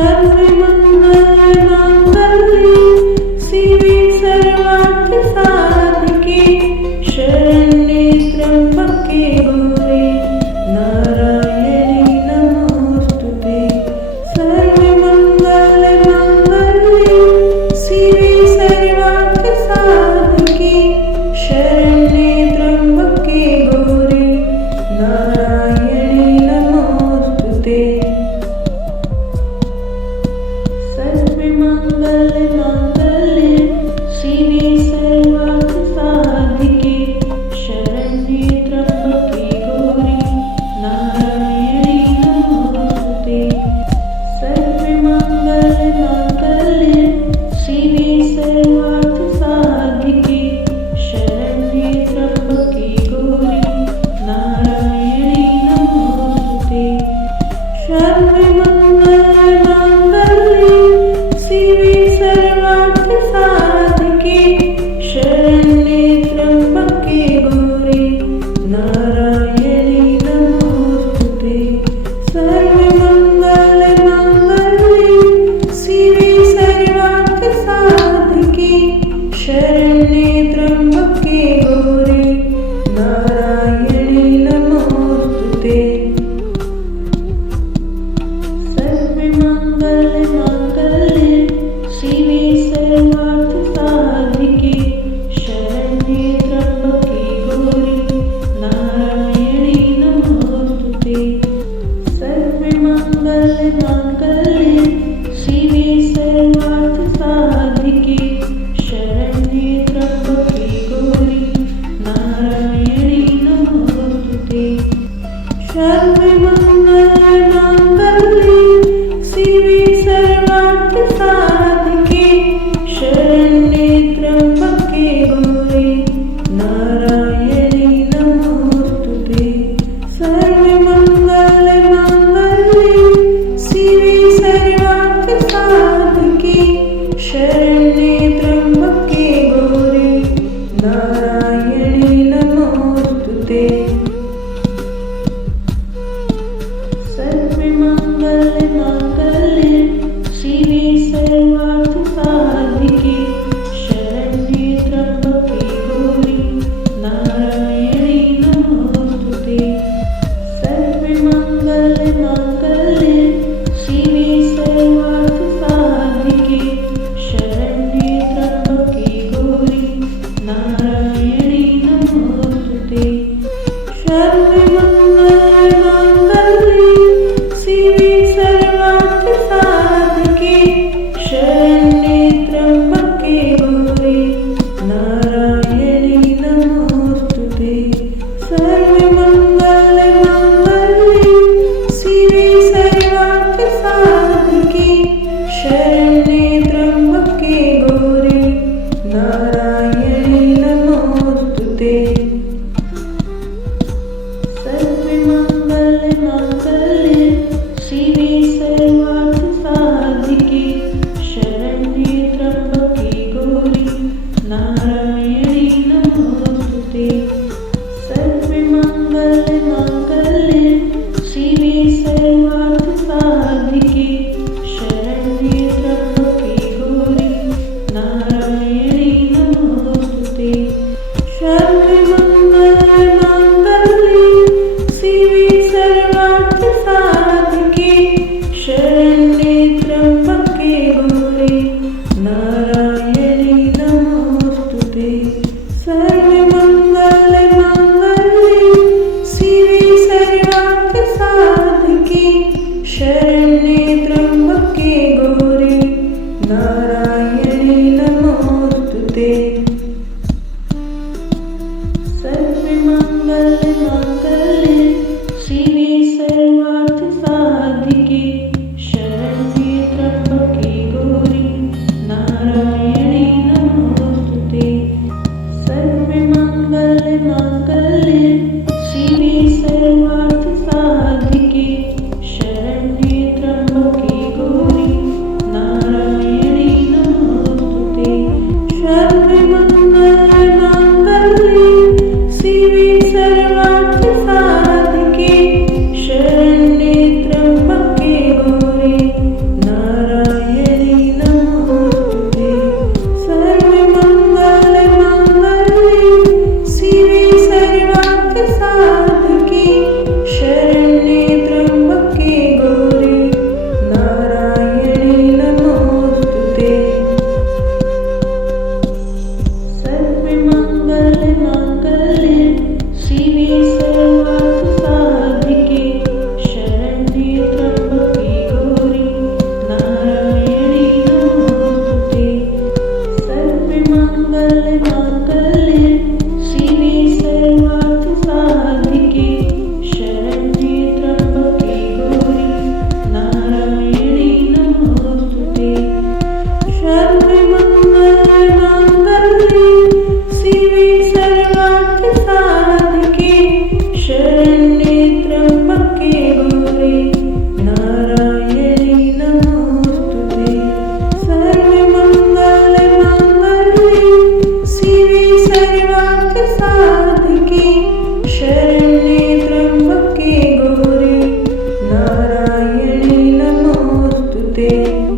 सर्वमङ्गलमाङ्गल्ये शिवे सर्वार्थसाधिके शरण्ये त्र्यम्बके गौरी नारायणी नमोस्तुते। सर्वमङ्गलमाङ्गल्ये शिवे सर्वार्थसाधिके शरण्ये त्र्यम्बके गौरी नारायणी नमोस्तुते। सर्वमङ्गलमाङ्गल्ये शिवे सर्वार्थसाधिके शरण्ये त्र्यम्बके गौरी नारायणी नमोस्तुते। सर्वमङ्गलमाङ्गल्ये शिवे सर्वार्थसाधिके शरण्ये त्र्यम्बके गौरी नारायणी नमोस्तुते। सर्वमङ्गलमाङ्गल्ये शिवे सर्वार्थसाधिके शरण्ये त्र्यम्बके गौरी नारायणी नमोस्तुते। सर्वमङ्गलमाङ्गल्ये शिवे सर्वार्थसाधिके शरण्ये त्र्यम्बके गौरी नारायणी नमोस्तुते। सर्वमङ्गलमाङ्गल्ये शिवे सर्वार्थसाधिके शरण्ये त्र्यम्बके गौरी नारायणी नमोस्तुते। सर्वमङ्गलमाङ्गल्ये शिवे सर्वार्थसाधिके शरण्ये त्र्यम्बके गौरी नारायणी नमोस्तुते। सर्वमङ्गलमाङ्गल्ये शिवे सर्वार्थसाधिके शरण्ये त्र्यम्बके गौरी नारायणी नमोस्तुते। सर्वमङ्गलमाङ्गल्ये शिवे सर्वार्थसाधिके शरण्ये त्र्यम्बके गौरी नारायणी नमोस्तुते। सर्वमङ्गलमाङ्गल्ये शिवे सर्वार्थसाधिके शरण्ये त्र्यम्बके गौरी नारायणी नमोस्तुते। सर्वमङ्गलमाङ्गल्ये शिवे सर्वार्थसाधिके शरण्ये त्र्यम्बके गौरी नारायणी नमोस्तुते। सर्वमङ्गलमाङ्गल्ये शिवे सर्वार्थसाधिके शरण्ये त्र्यम्बके गौरी नारायणी नमोस्तुते। सर्वमङ्गलमाङ्गल्ये शिवे सर्वार्थसाधिके शरण्ये त्र्यम्बके गौरी नारायणी नमोस्तुते। सर्वमङ्गलमाङ्गल्ये शिवे सर्वार्थसाधिके शरण्ये त्र्यम्बके गौरी नारायणी नमोस्तुते। सर्वमङ्गलमाङ्गल्ये शिवे सर्वार्थसाधिके शरण्ये त्र्यम्बके गौरी नारायणी नमोस्तुते। सर्वमङ्गलमाङ्गल्ये शिवे सर्वार्थसाधिके शरण्ये त्र्यम्बके गौरी नारायणी नमोस्तुते। सर्वमङ्गलमाङ्गल्ये शिवे सर्वार्थसाधिके शरण्ये त्र्यम्बके गौरी नारायणी नमोस्तुते। सर्वमङ्गलमाङ्गल्ये शिवे सर्वार्थसाधिके शरण्ये त्र्यम्बके गौरी नारायणी नमोस्तुते। सर्वमङ्गलमाङ्गल्ये शिवे सर्वार्थसाधिके शरण्ये त्र्यम्बके गौरी नारायणी नमोस्तुते